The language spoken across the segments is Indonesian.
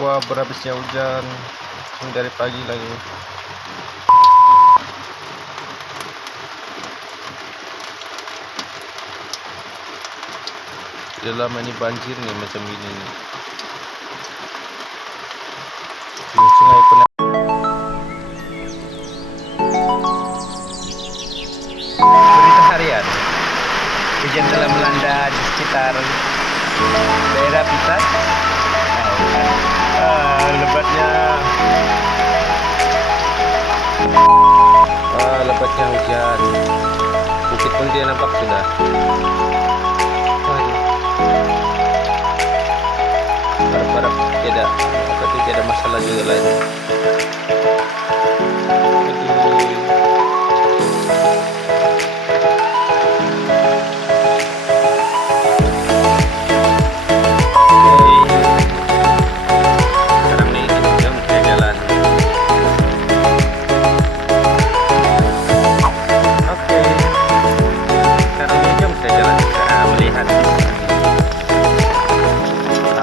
Wah, berhabisnya hujan dari pagi lagi. Sudah lama ini banjir nih macam ini nih. Di sungai pun. Berita harian. Hujan telah melanda di sekitar daerah Pisat. Lebatnya hujan. Bukit pun dia nampak sudah. Harap-harap tidak ada masalah juga lain.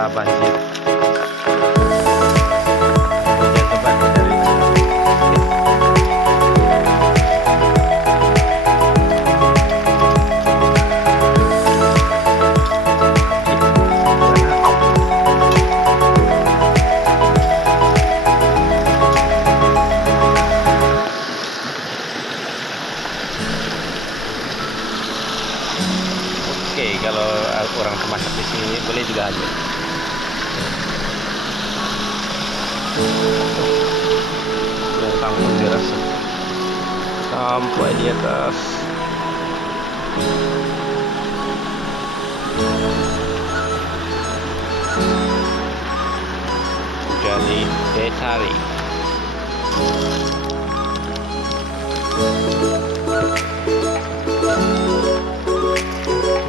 Banjir. Oke, kalau orang termasuk di sini boleh juga aja. Langsung dirasa sampai di atas. Jadi detari.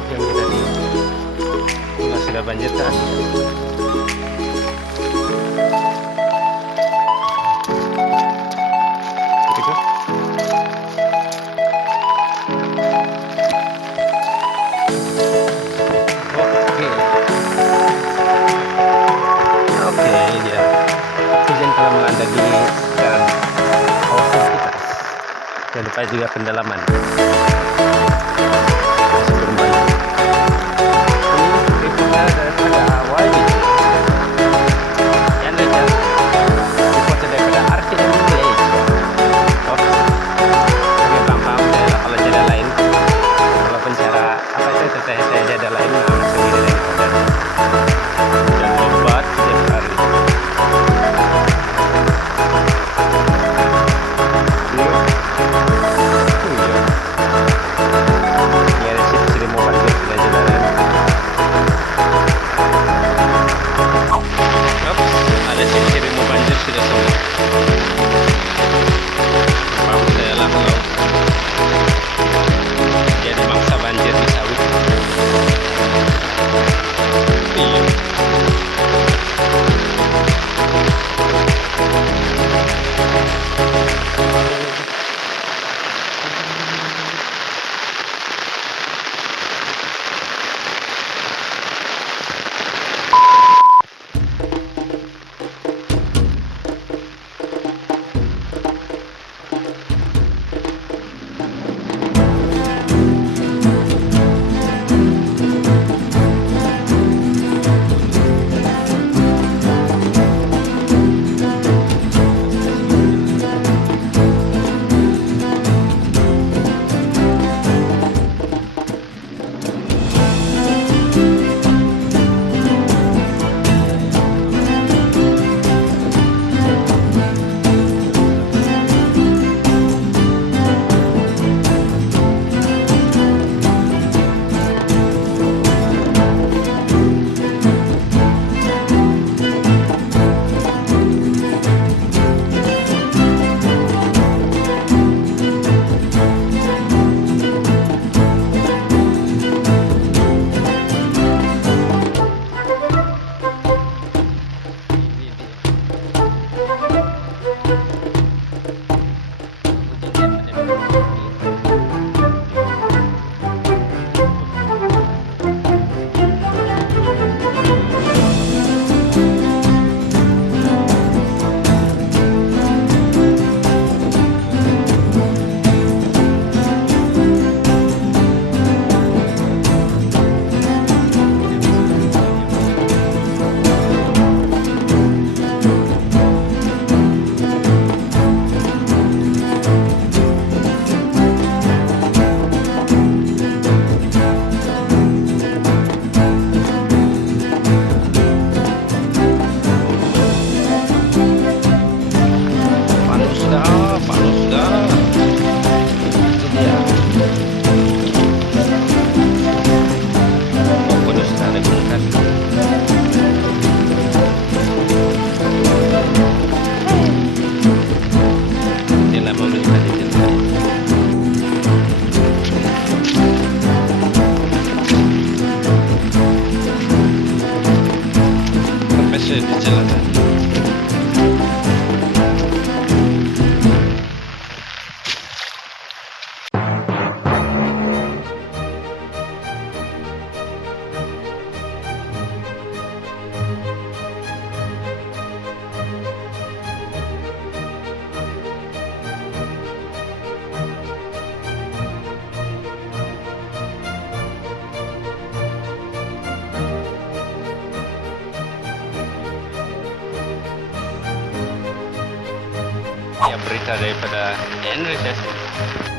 Yang kita di sudah banjir kan? Melanda di sekitar kawasan kita. Jangan lupa juga pendalaman sebelum banjir. Ini kita daripada awal gitu. Yang ada di kota daripada Arki dan Malaysia. Oh, kami paham ya kalau jalan lain. Kalau pencara apa itu saya jalan lain sendiri daripada dan lebat setiap hari. selatan. Ya, berita daripada Indonesia.